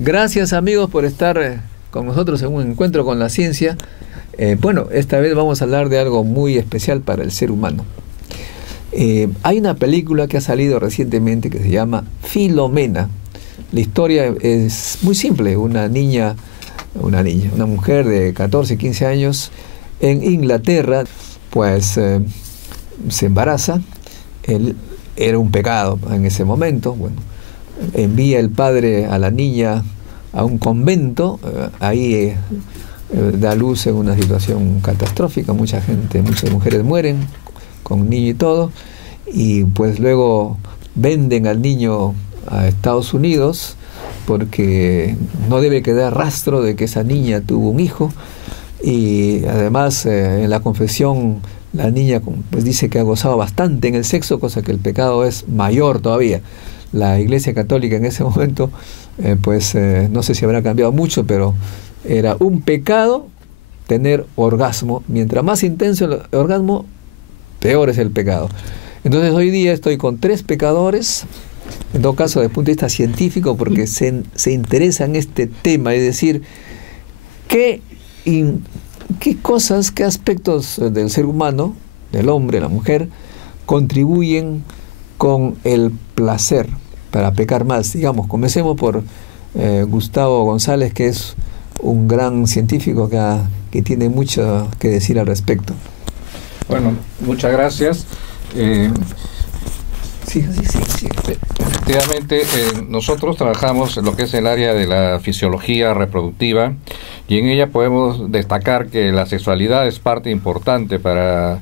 Gracias, amigos, por estar con nosotros en un encuentro con la ciencia. Bueno, esta vez vamos a hablar de algo muy especial para el ser humano. Hay una película que ha salido recientemente que se llama Filomena. La historia es muy simple. Una mujer de 14, 15 años en Inglaterra, pues se embaraza. Era un pecado en ese momento. Bueno, envía el padre a la niña a un convento, ahí da luz en una situación catastrófica, muchas mujeres mueren con niño y todo, y pues luego venden al niño a Estados Unidos porque no debe quedar rastro de que esa niña tuvo un hijo, y además en la confesión la niña pues dice que ha gozado bastante en el sexo, cosa que el pecado es mayor todavía. La Iglesia Católica en ese momento, no sé si habrá cambiado mucho, pero era un pecado tener orgasmo. Mientras más intenso el orgasmo, peor es el pecado. Entonces hoy día estoy con 3 pecadores, en todo caso desde el punto de vista científico, porque se interesa en este tema, es decir, qué cosas, qué aspectos del ser humano, del hombre, la mujer, contribuyen con el placer para pecar más. Digamos, comencemos por Gustavo González, que es un gran científico que tiene mucho que decir al respecto. Bueno, muchas gracias. Sí. Efectivamente, nosotros trabajamos en lo que es el área de la fisiología reproductiva, y en ella podemos destacar que la sexualidad es parte importante para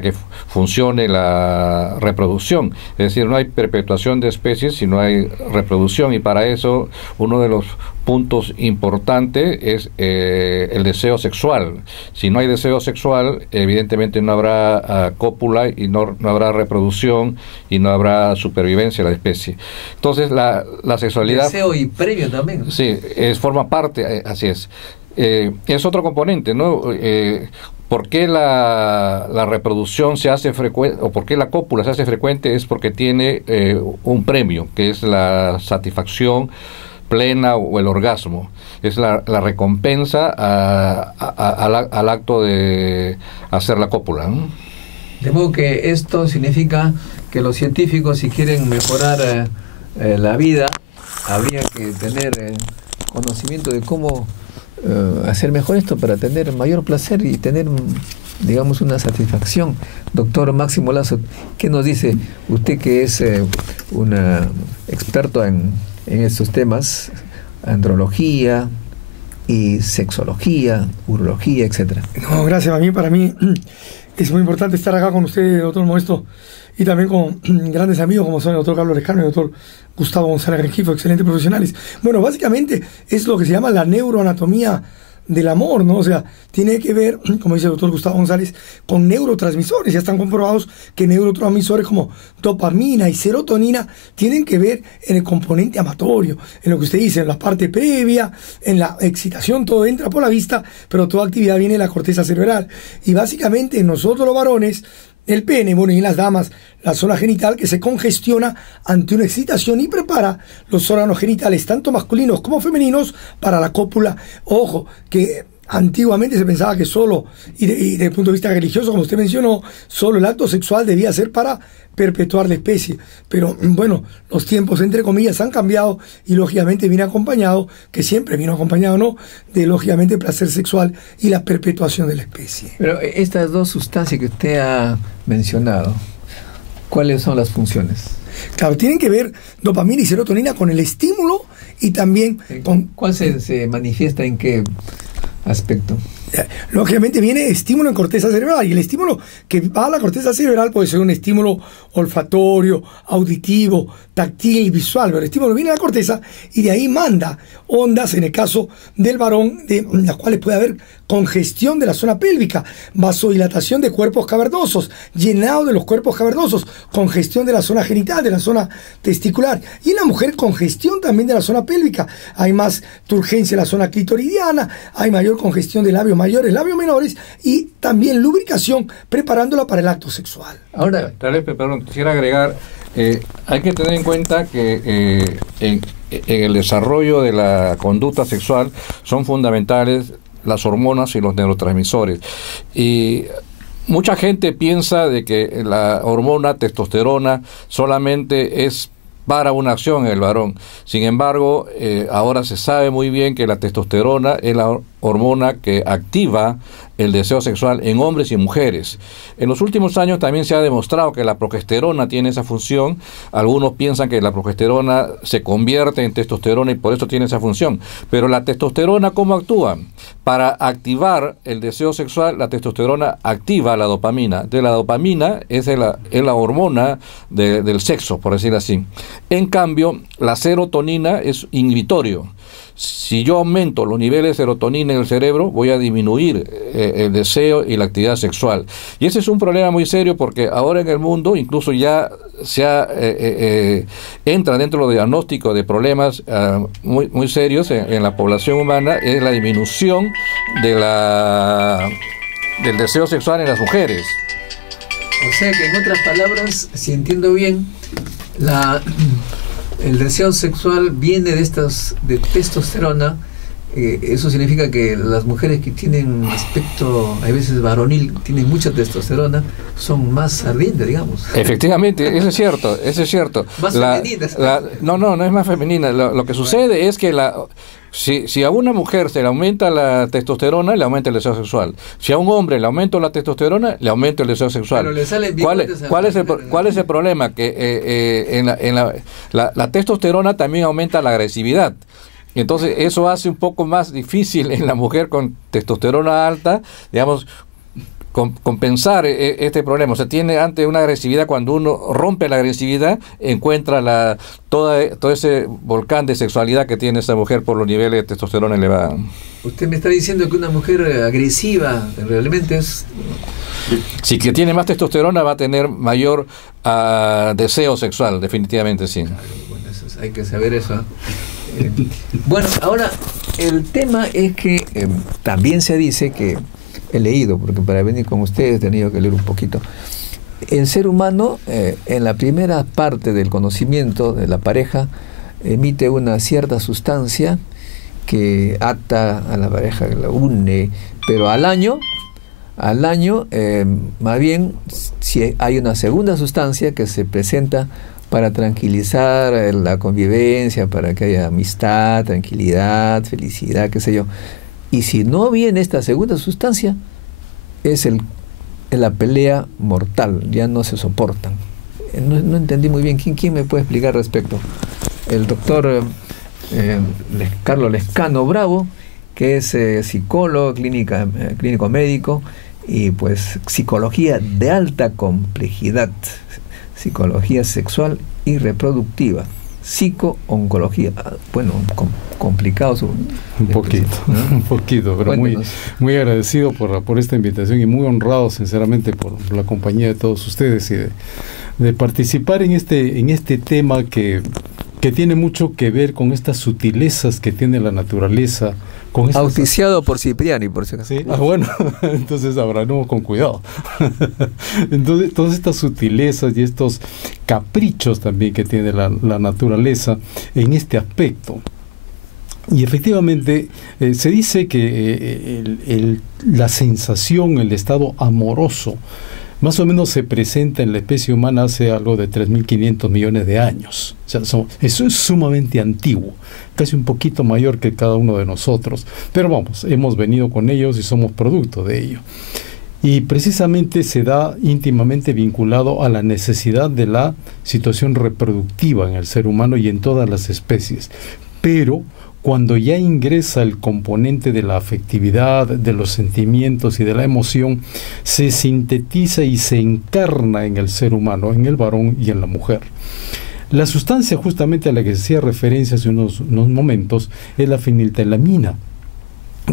que funcione la reproducción. Es decir, no hay perpetuación de especies si no hay reproducción, y para eso uno de los puntos importantes es el deseo sexual. Si no hay deseo sexual, evidentemente no habrá cópula y no habrá reproducción y no habrá supervivencia de la especie. Entonces la sexualidad... Deseo y premio también. Sí, forma parte, así es. Es otro componente, ¿no? ¿Por qué la reproducción se hace frecuente, o por qué la cópula se hace frecuente? Es porque tiene un premio, que es la satisfacción plena o el orgasmo. Es la recompensa al acto de hacer la cópula, ¿no? De modo que esto significa que los científicos, si quieren mejorar la vida, habría que tener conocimiento de cómo hacer mejor esto para tener mayor placer y tener, digamos, una satisfacción. Doctor Máximo Lazo, ¿qué nos dice usted, que es un experto en estos temas, andrología y sexología, urología, etcétera? No, gracias. Para mí es muy importante estar acá con usted, doctor Modesto, y también con grandes amigos como son el doctor Carlos Lescano y el doctor Gustavo González Rengifo, excelentes profesionales. Bueno, básicamente es lo que se llama la neuroanatomía del amor, ¿no? O sea, tiene que ver, como dice el doctor Gustavo González, con neurotransmisores. Ya están comprobados que neurotransmisores como dopamina y serotonina tienen que ver en el componente amatorio, en lo que usted dice, en la parte previa, en la excitación. Todo entra por la vista, pero toda actividad viene de la corteza cerebral. Y básicamente nosotros los varones, el pene, bueno, y en las damas, la zona genital, que se congestiona ante una excitación y prepara los órganos genitales, tanto masculinos como femeninos, para la cópula. Ojo, que antiguamente se pensaba que solo, y desde el punto de vista religioso, como usted mencionó, solo el acto sexual debía ser para perpetuar la especie. Pero bueno, los tiempos, entre comillas, han cambiado, y lógicamente viene acompañado, que siempre vino acompañado, ¿no?, de lógicamente el placer sexual y la perpetuación de la especie. Pero estas dos sustancias que usted ha mencionado, ¿cuáles son las funciones? Claro, tienen que ver dopamina y serotonina con el estímulo, y también con... ¿Cuál se manifiesta en qué aspecto? Lógicamente viene estímulo en corteza cerebral, y el estímulo que va a la corteza cerebral puede ser un estímulo olfatorio, auditivo, táctil, visual, pero el estímulo viene a la corteza y de ahí manda ondas, en el caso del varón, de las cuales puede haber congestión de la zona pélvica, vasodilatación de cuerpos cavernosos, llenado de los cuerpos cavernosos, congestión de la zona genital, de la zona testicular, y en la mujer congestión también de la zona pélvica. Hay más turgencia en la zona clitoridiana, hay mayor congestión de labios mayores, labios menores, y también lubricación preparándola para el acto sexual. Ahora, tal vez, perdón, quisiera agregar Hay que tener en cuenta que en el desarrollo de la conducta sexual son fundamentales las hormonas y los neurotransmisores. Y mucha gente piensa de que la hormona testosterona solamente es para una acción en el varón. Sin embargo, ahora se sabe muy bien que la testosterona es la hormona que activa el deseo sexual en hombres y mujeres. En los últimos años también se ha demostrado que la progesterona tiene esa función. Algunos piensan que la progesterona se convierte en testosterona y por eso tiene esa función. Pero la testosterona, ¿cómo actúa? Para activar el deseo sexual, la testosterona activa la dopamina. De la dopamina es la hormona del sexo, por decirlo así. En cambio, la serotonina es inhibitorio. Si yo aumento los niveles de serotonina en el cerebro, voy a disminuir el deseo y la actividad sexual. Y ese es un problema muy serio porque ahora en el mundo incluso ya entra dentro de los diagnósticos de problemas muy serios en la población humana, es la disminución del deseo sexual en las mujeres. O sea que en otras palabras, si entiendo bien, el deseo sexual viene de testosterona. Eso significa que las mujeres que tienen un aspecto a veces varonil, tienen mucha testosterona, son más ardientes, digamos. Efectivamente, eso es cierto. Más femeninas. No es más femenina. Lo que sucede es que si a una mujer se le aumenta la testosterona, le aumenta el deseo sexual. Si a un hombre le aumenta la testosterona, le aumenta el deseo sexual. Pero le salen ¿Cuál es el problema? Que la testosterona también aumenta la agresividad. Entonces eso hace un poco más difícil en la mujer con testosterona alta, digamos, compensar este problema. O sea, tiene ante una agresividad, cuando uno rompe la agresividad, encuentra todo ese volcán de sexualidad que tiene esa mujer por los niveles de testosterona elevada. Usted me está diciendo que una mujer agresiva realmente es... Si que tiene más testosterona va a tener mayor deseo sexual, definitivamente sí. Bueno, hay que saber eso. Bueno, ahora el tema es que también se dice que, he leído, porque para venir con ustedes he tenido que leer un poquito, el ser humano en la primera parte del conocimiento de la pareja emite una cierta sustancia que ata a la pareja, que la une, pero al año más bien si hay una segunda sustancia que se presenta para tranquilizar la convivencia, para que haya amistad, tranquilidad, felicidad, qué sé yo. Y si no viene esta segunda sustancia, es la pelea mortal, ya no se soportan. No entendí muy bien. ¿Quién me puede explicar al respecto? El doctor Carlos Lescano Bravo, que es psicólogo, clínico médico, y pues psicología de alta complejidad, psicología sexual y reproductiva, psico-oncología. Bueno, complicado un poquito, ¿no? Un poquito, pero muy agradecido por esta invitación y muy honrado sinceramente por la compañía de todos ustedes y de participar en este tema que tiene mucho que ver con estas sutilezas que tiene la naturaleza. Auspiciado por Cipriani, por si acaso. ¿Sí? Bueno, entonces ahora no, con cuidado. Entonces, todas estas sutilezas y estos caprichos también que tiene la naturaleza en este aspecto. Y efectivamente se dice que la sensación, el estado amoroso, más o menos se presenta en la especie humana hace algo de 3.500 millones de años. O sea, eso es sumamente antiguo, casi un poquito mayor que cada uno de nosotros. Pero vamos, hemos venido con ellos y somos producto de ello. Y precisamente se da íntimamente vinculado a la necesidad de la situación reproductiva en el ser humano y en todas las especies. Pero cuando ya ingresa el componente de la afectividad, de los sentimientos y de la emoción, se sintetiza y se encarna en el ser humano, en el varón y en la mujer. La sustancia justamente a la que se hacía referencia hace unos momentos es la feniltelamina,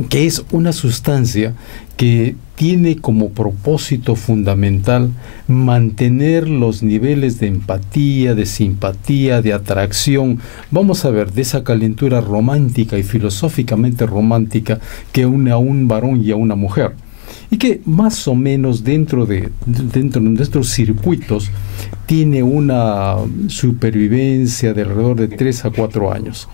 que es una sustancia que tiene como propósito fundamental mantener los niveles de empatía, de simpatía, de atracción, vamos a ver, de esa calentura romántica y filosóficamente romántica que une a un varón y a una mujer. y que más o menos dentro de nuestros circuitos tiene una supervivencia de alrededor de 3 a 4 años.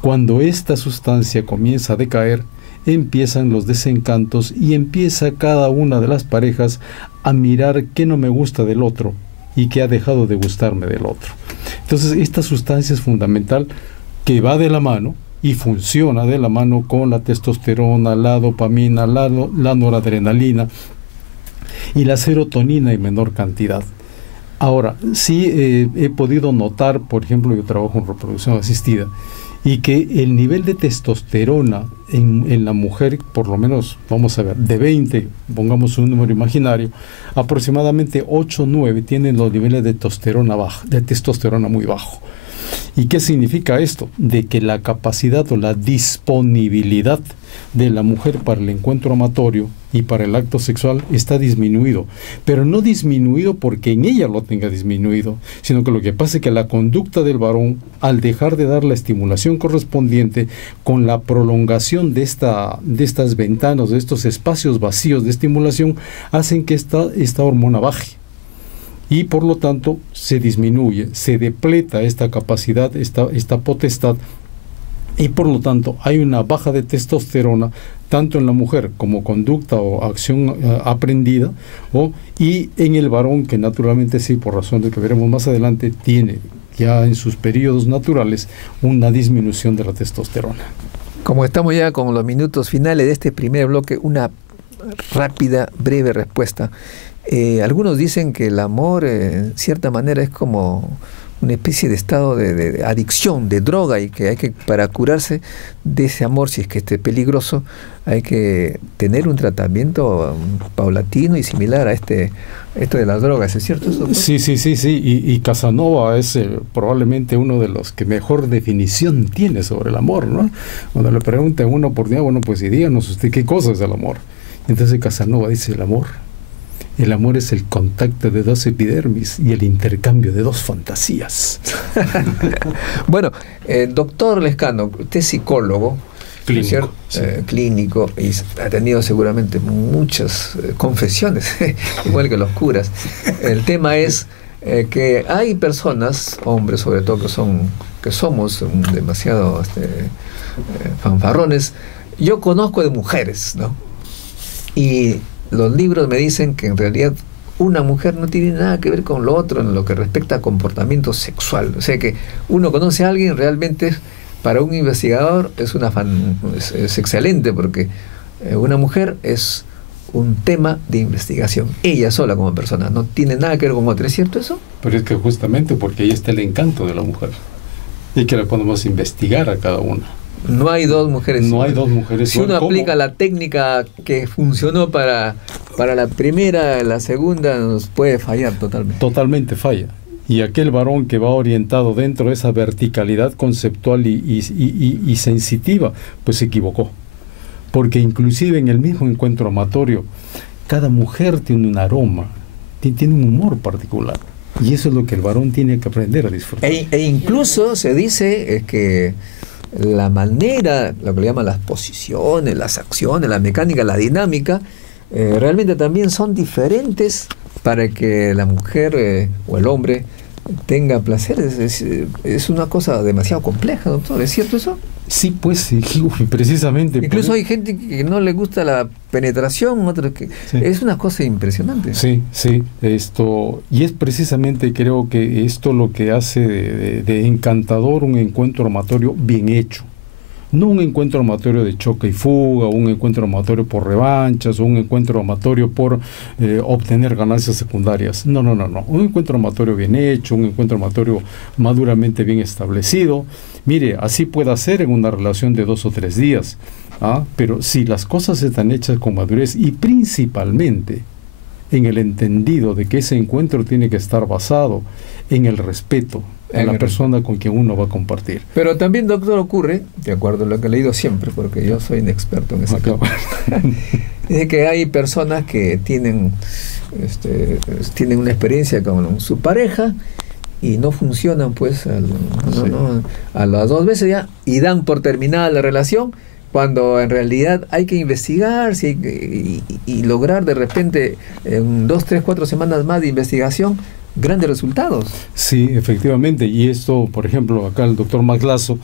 Cuando esta sustancia comienza a decaer, empiezan los desencantos y empieza cada una de las parejas a mirar qué no me gusta del otro y qué ha dejado de gustarme del otro. Entonces, esta sustancia es fundamental, que va de la mano y funciona de la mano con la testosterona, la dopamina, la noradrenalina y la serotonina en menor cantidad. Ahora, sí he podido notar, por ejemplo, yo trabajo en reproducción asistida, y que el nivel de testosterona en la mujer, por lo menos, vamos a ver, de 20, pongamos un número imaginario, aproximadamente 8 o 9 tienen los niveles de testosterona muy bajo. ¿Y qué significa esto? De que la capacidad o la disponibilidad de la mujer para el encuentro amatorio y para el acto sexual está disminuido, pero no disminuido porque en ella lo tenga disminuido, sino que lo que pasa es que la conducta del varón, al dejar de dar la estimulación correspondiente, con la prolongación de estas ventanas, de estos espacios vacíos de estimulación, hacen que esta hormona baje. Y por lo tanto se disminuye, se depleta esta capacidad, esta potestad, y por lo tanto hay una baja de testosterona tanto en la mujer como conducta o acción aprendida, y en el varón, que naturalmente sí, por razones que veremos más adelante, tiene ya en sus periodos naturales una disminución de la testosterona. Como estamos ya con los minutos finales de este primer bloque, una rápida, breve respuesta. Algunos dicen que el amor, en cierta manera, es como una especie de estado de adicción, de droga, y que hay que, para curarse de ese amor, si es que esté peligroso, hay que tener un tratamiento paulatino y similar a esto de las drogas. ¿Es cierto eso? Sí. Y Casanova es probablemente uno de los que mejor definición tiene sobre el amor, ¿no? Cuando le preguntan uno por día, bueno, pues y díganos usted qué cosa es el amor. Entonces Casanova dice: el amor es el contacto de 2 epidermis y el intercambio de 2 fantasías. Bueno, doctor Lescano, usted es psicólogo, clínico, sí. Clínico, y ha tenido seguramente muchas confesiones, igual que los curas. El tema es que hay personas, hombres sobre todo, que somos demasiado fanfarrones. Yo conozco de mujeres, ¿no? Y los libros me dicen que en realidad una mujer no tiene nada que ver con lo otro en lo que respecta a comportamiento sexual. O sea que uno conoce a alguien, realmente para un investigador es excelente, porque una mujer es un tema de investigación. Ella sola como persona no tiene nada que ver con otra. ¿Es cierto eso? Pero es que justamente porque ahí está el encanto de la mujer y que la podemos investigar a cada una. No hay 2 mujeres. No hay 2 mujeres. Si uno aplica la técnica que funcionó para la primera, la segunda nos puede fallar totalmente. Totalmente falla. Y aquel varón que va orientado dentro de esa verticalidad conceptual y sensitiva, pues se equivocó. Porque inclusive en el mismo encuentro amatorio, cada mujer tiene un aroma, tiene un humor particular. Y eso es lo que el varón tiene que aprender a disfrutar. E incluso se dice que la manera, lo que le llaman las posiciones, las acciones, la mecánica, la dinámica, realmente también son diferentes para que la mujer o el hombre tenga placer. Es una cosa demasiado compleja, doctor. ¿Es cierto eso? Sí, pues sí, precisamente. Incluso hay gente que no le gusta la penetración, otros que... Sí. Es una cosa impresionante. Sí, y es precisamente, creo que esto lo que hace de encantador un encuentro amatorio bien hecho. No un encuentro amatorio de choque y fuga, o un encuentro amatorio por revanchas, o un encuentro amatorio por obtener ganancias secundarias. No. Un encuentro amatorio bien hecho, un encuentro amatorio maduramente bien establecido. Mire, así puede ser en una relación de 2 o 3 días. Pero si las cosas están hechas con madurez, y principalmente en el entendido de que ese encuentro tiene que estar basado en el respeto a la persona con quien uno va a compartir. Pero también, doctor, ocurre, de acuerdo a lo que he leído siempre, porque yo soy inexperto en ese campo, es que hay personas que tienen una experiencia con su pareja y no funcionan, pues, a las 2 veces ya, y dan por terminada la relación, cuando en realidad hay que investigar y lograr de repente en 2, 3, 4 semanas más de investigación grandes resultados. Sí, efectivamente, y esto, por ejemplo, acá el doctor Max Lazo,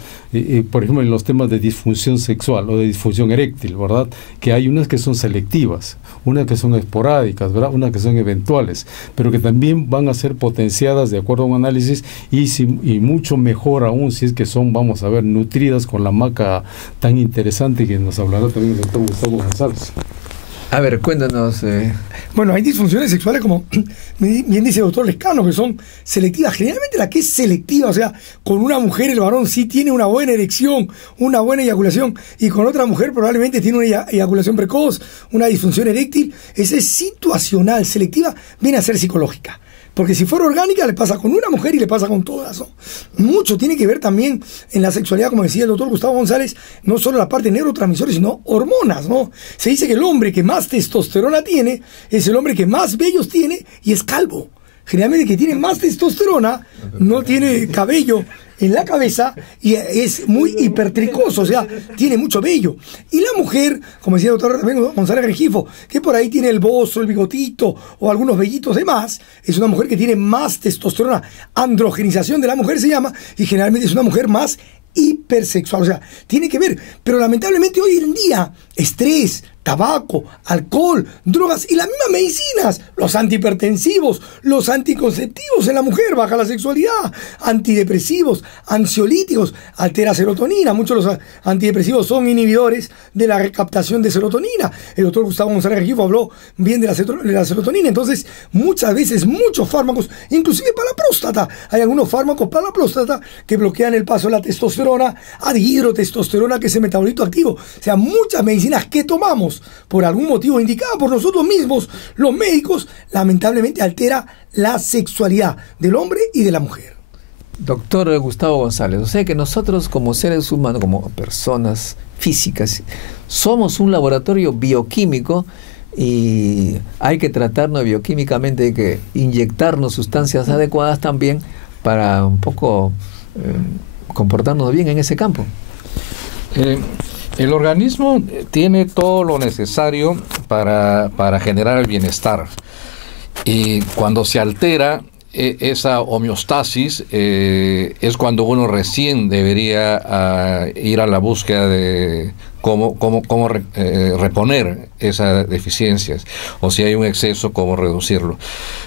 por ejemplo, en los temas de disfunción sexual o de disfunción eréctil, ¿verdad? Que hay unas que son selectivas, unas que son esporádicas, ¿verdad? Unas que son eventuales, pero que también van a ser potenciadas de acuerdo a un análisis y mucho mejor aún si es que son, vamos a ver, nutridas con la maca tan interesante que nos hablará también el doctor Gustavo González. A ver, cuéntanos. Bueno, hay disfunciones sexuales, como bien dice el doctor Lescano, que son selectivas. Generalmente la que es selectiva, o sea, con una mujer el varón sí tiene una buena erección, una buena eyaculación, y con otra mujer probablemente tiene una eyaculación precoz, una disfunción eréctil. Esa es situacional. Selectiva viene a ser psicológica. Porque si fuera orgánica, le pasa con una mujer y le pasa con todas, ¿no? Mucho tiene que ver también en la sexualidad, como decía el doctor Gustavo González, no solo la parte de neurotransmisores, sino hormonas, ¿no? Se dice que el hombre que más testosterona tiene es el hombre que más vellos tiene y es calvo. Generalmente el que tiene más testosterona no tiene cabello en la cabeza y es muy hipertricoso, o sea, tiene mucho vello. Y la mujer, como decía el doctor González Rengifo, que por ahí tiene el bozo, el bigotito o algunos vellitos de más, es una mujer que tiene más testosterona. Androgenización de la mujer se llama, y generalmente es una mujer más hipersexual, o sea, tiene que ver. Pero lamentablemente hoy en día, estrés, tabaco, alcohol, drogas y las mismas medicinas, los antihipertensivos, los anticonceptivos en la mujer, baja la sexualidad, antidepresivos, ansiolíticos, altera serotonina. Muchos de los antidepresivos son inhibidores de la recaptación de serotonina. El doctor Gustavo González Rengifo habló bien de la serotonina. Entonces, muchas veces, muchos fármacos, inclusive para la próstata, hay algunos fármacos para la próstata que bloquean el paso de la testosterona a dihidrotestosterona, que es el metabolito activo. O sea, muchas medicinas que tomamos por algún motivo indicado por nosotros mismos, los médicos, lamentablemente altera la sexualidad del hombre y de la mujer. Doctor Gustavo González, o sea que nosotros como seres humanos, como personas físicas, somos un laboratorio bioquímico y hay que tratarnos bioquímicamente, hay que inyectarnos sustancias adecuadas también para un poco comportarnos bien en ese campo. El organismo tiene todo lo necesario para generar el bienestar, y cuando se altera esa homeostasis es cuando uno recién debería ir a la búsqueda de cómo reponer esas deficiencias, o si hay un exceso, cómo reducirlo.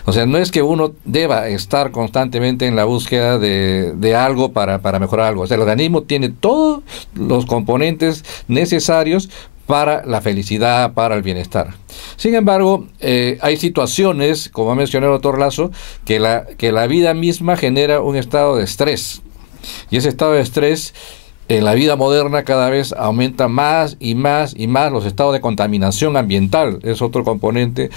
O sea, no es que uno deba estar constantemente en la búsqueda de algo para mejorar algo. O sea, el organismo tiene todos los componentes necesarios para la felicidad, para el bienestar. Sin embargo, hay situaciones, como ha mencionado el doctor Lazo, que la vida misma genera un estado de estrés. Y ese estado de estrés, en la vida moderna, cada vez aumenta más y más y más. Los estados de contaminación ambiental es otro componente,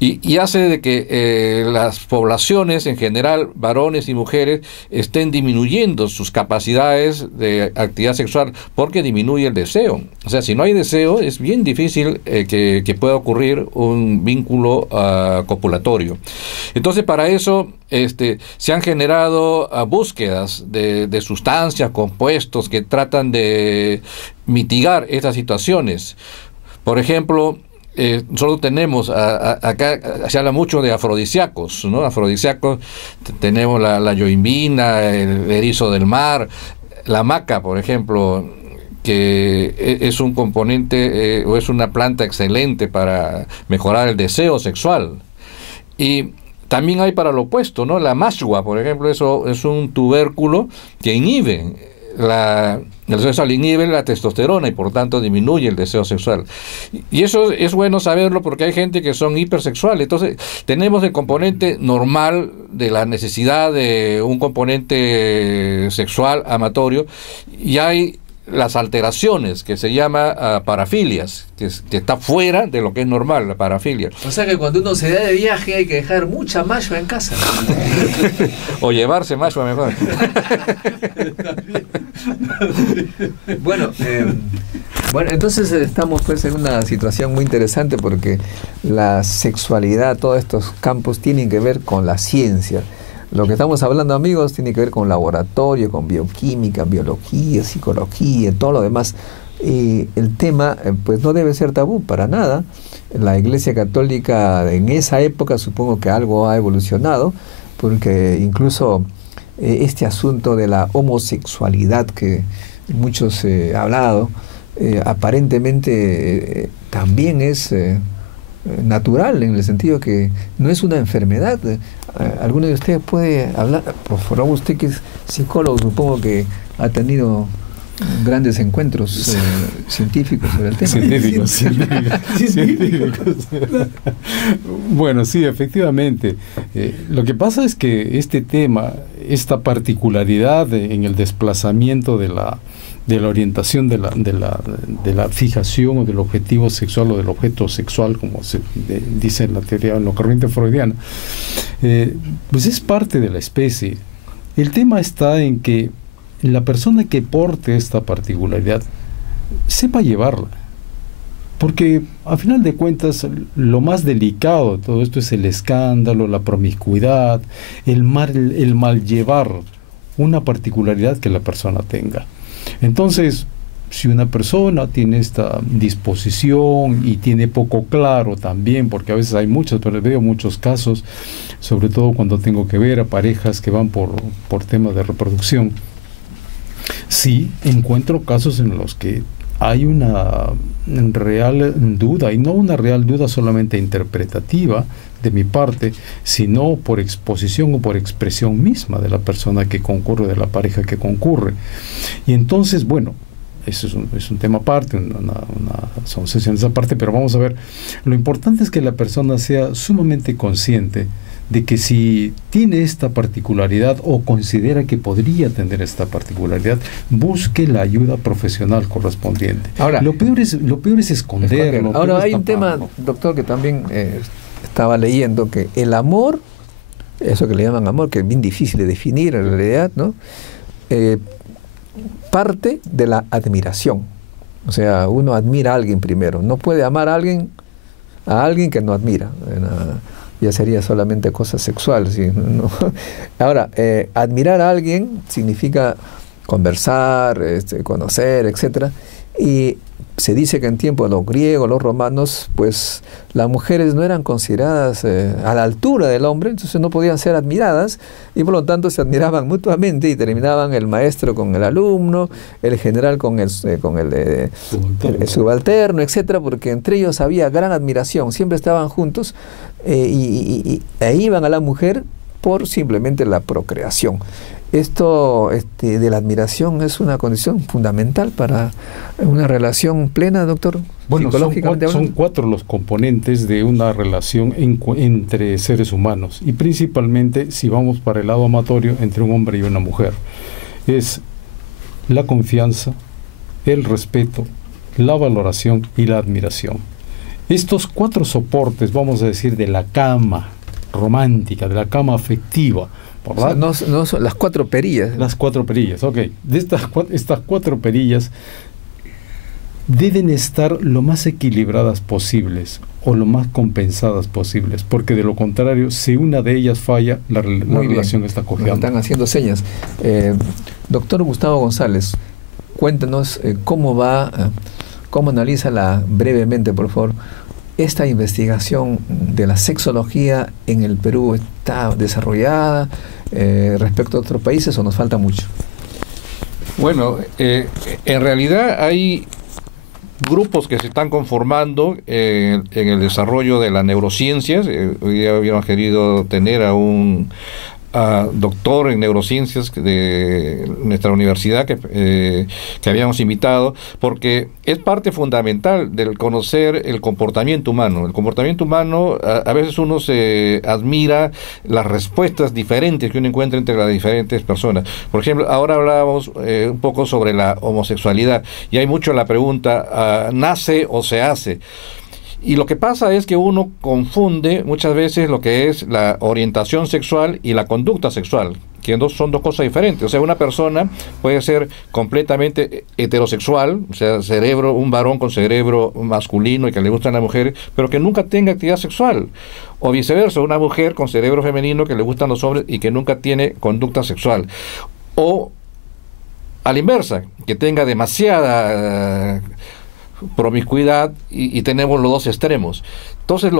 y hace de que las poblaciones en general, varones y mujeres, estén disminuyendo sus capacidades de actividad sexual, porque disminuye el deseo. O sea, si no hay deseo, es bien difícil que pueda ocurrir un vínculo copulatorio. Entonces, para eso se han generado búsquedas de sustancias, compuestos que tratan de mitigar estas situaciones. Por ejemplo, nosotros tenemos, acá se habla mucho de afrodisíacos, ¿no? Afrodisíacos, tenemos la yoimbina, el erizo del mar, la maca, por ejemplo, que es un componente o es una planta excelente para mejorar el deseo sexual. Y también hay para lo opuesto, ¿no? La mashua, por ejemplo, eso es un tubérculo que inhibe el deseo sexual, inhibe la testosterona y por tanto disminuye el deseo sexual. Y eso es bueno saberlo, porque hay gente que son hipersexuales. Entonces tenemos el componente normal de la necesidad de un componente sexual amatorio, y hay las alteraciones que se llama parafilias, que está fuera de lo que es normal, la parafilia. O sea que cuando uno se da de viaje hay que dejar mucha mashua en casa. O llevarse mashua mejor. Bueno, entonces estamos pues en una situación muy interesante, porque la sexualidad, todos estos campos tienen que ver con la ciencia. Lo que estamos hablando, amigos, tiene que ver con laboratorio, con bioquímica, biología, psicología, todo lo demás. Y el tema, pues no debe ser tabú para nada. La Iglesia Católica en esa época supongo que algo ha evolucionado, porque incluso este asunto de la homosexualidad que muchos han hablado, aparentemente también es natural, en el sentido que no es una enfermedad. ¿Alguno de ustedes puede hablar? Por favor, usted que es psicólogo, supongo que ha tenido grandes encuentros científicos sobre el tema. Científicos. Bueno, sí, efectivamente. Lo que pasa es que este tema, esta particularidad en el desplazamiento de la orientación de la fijación o del objetivo sexual o del objeto sexual, como se dice en la teoría, en la corriente freudiana, pues es parte de la especie. El tema está en que la persona que porte esta particularidad sepa llevarla, porque a final de cuentas lo más delicado de todo esto es el escándalo, la promiscuidad, el mal llevar una particularidad que la persona tenga. Entonces, si una persona tiene esta disposición y tiene poco claro también, porque a veces hay muchos, pero veo muchos casos, sobre todo cuando tengo que ver a parejas que van por temas de reproducción, sí encuentro casos en los que hay una real duda, y no una real duda solamente interpretativa de mi parte, sino por exposición o por expresión misma de la persona que concurre, de la pareja que concurre. Y entonces, bueno, eso es un tema aparte, son sesiones aparte, pero vamos a ver, lo importante es que la persona sea sumamente consciente de que si tiene esta particularidad o considera que podría tener esta particularidad, busque la ayuda profesional correspondiente. Ahora, lo peor es esconderlo. Ahora hay un tema, doctor, que también estaba leyendo, que el amor, eso que le llaman amor, que es bien difícil de definir en realidad, ¿no? Parte de la admiración. O sea, uno admira a alguien primero. No puede amar a alguien que no admira. Ya sería solamente cosa sexual. ¿Sí? No. Ahora, admirar a alguien significa conversar, conocer, etcétera. Y se dice que en tiempos de los griegos, los romanos, pues las mujeres no eran consideradas a la altura del hombre, entonces no podían ser admiradas, y por lo tanto se admiraban mutuamente y terminaban el maestro con el alumno, el general con el subalterno, etcétera, porque entre ellos había gran admiración, siempre estaban juntos, y iban a la mujer por simplemente la procreación. Esto de la admiración es una condición fundamental para una relación plena, doctor. Bueno, son cuatro los componentes de una relación entre seres humanos, y principalmente, si vamos para el lado amatorio, entre un hombre y una mujer. Es la confianza, el respeto, la valoración y la admiración. Estos cuatro soportes, vamos a decir, de la cama romántica, de la cama afectiva, ¿verdad? O sea, no son las cuatro perillas. Las cuatro perillas, ok. De estas cuatro perillas deben estar lo más equilibradas posibles o lo más compensadas posibles, porque de lo contrario, si una de ellas falla, la relación está cojeando. Están haciendo señas. Doctor Gustavo González, cuéntenos cómo analiza brevemente, por favor, esta investigación de la sexología en el Perú. ¿Está desarrollada respecto a otros países o nos falta mucho? Bueno, en realidad hay grupos que se están conformando en el desarrollo de las neurociencias. Hoy día habíamos querido tener a un doctor en neurociencias de nuestra universidad que habíamos invitado, porque es parte fundamental del conocer el comportamiento humano. El comportamiento humano, a veces uno se admira las respuestas diferentes que uno encuentra entre las diferentes personas. Por ejemplo, ahora hablábamos un poco sobre la homosexualidad, y hay mucho la pregunta, ¿nace o se hace? Y lo que pasa es que uno confunde muchas veces lo que es la orientación sexual y la conducta sexual. que son dos cosas diferentes. O sea, una persona puede ser completamente heterosexual, o sea, un varón con cerebro masculino y que le gustan las mujeres, pero que nunca tenga actividad sexual. O viceversa, una mujer con cerebro femenino que le gustan los hombres y que nunca tiene conducta sexual. O a la inversa, que tenga demasiada promiscuidad y tenemos los dos extremos. Entonces,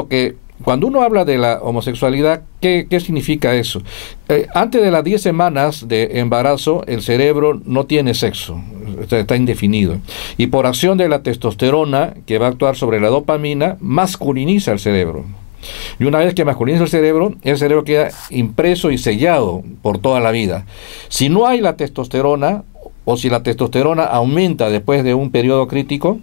cuando uno habla de la homosexualidad, ¿qué significa eso? Antes de las 10 semanas de embarazo, el cerebro no tiene sexo, está indefinido. Y por acción de la testosterona, que va a actuar sobre la dopamina, masculiniza el cerebro. Y una vez que masculiniza el cerebro queda impreso y sellado por toda la vida. Si no hay la testosterona, o si la testosterona aumenta después de un periodo crítico,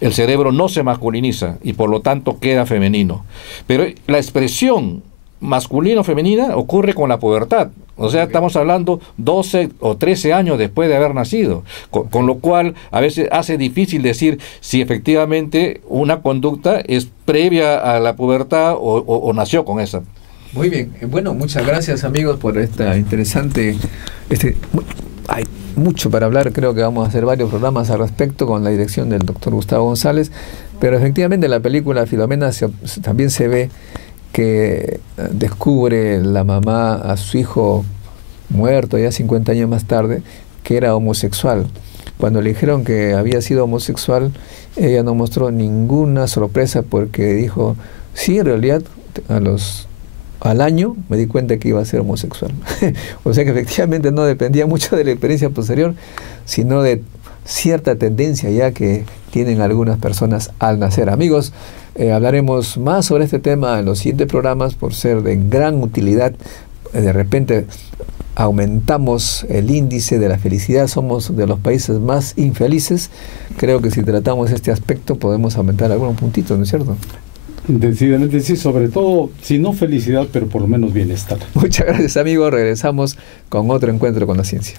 el cerebro no se masculiniza y por lo tanto queda femenino. Pero la expresión masculino-femenina ocurre con la pubertad. O sea, estamos hablando 12 o 13 años después de haber nacido. Con lo cual, a veces hace difícil decir si efectivamente una conducta es previa a la pubertad o nació con esa. Muy bien. Bueno, muchas gracias, amigos, por esta interesante... Hay mucho para hablar, creo que vamos a hacer varios programas al respecto con la dirección del doctor Gustavo González, pero efectivamente en la película Filomena también se ve que descubre la mamá a su hijo muerto ya 50 años más tarde, que era homosexual. Cuando le dijeron que había sido homosexual, ella no mostró ninguna sorpresa porque dijo, sí, en realidad al año me di cuenta que iba a ser homosexual. O sea que efectivamente no dependía mucho de la experiencia posterior, sino de cierta tendencia ya que tienen algunas personas al nacer. Amigos, hablaremos más sobre este tema en los siguientes programas por ser de gran utilidad. De repente aumentamos el índice de la felicidad, somos de los países más infelices. Creo que si tratamos este aspecto podemos aumentar algunos puntitos, ¿no es cierto? Decididamente sí, sobre todo, si no felicidad, pero por lo menos bienestar. Muchas gracias, amigos. Regresamos con otro encuentro con la ciencia.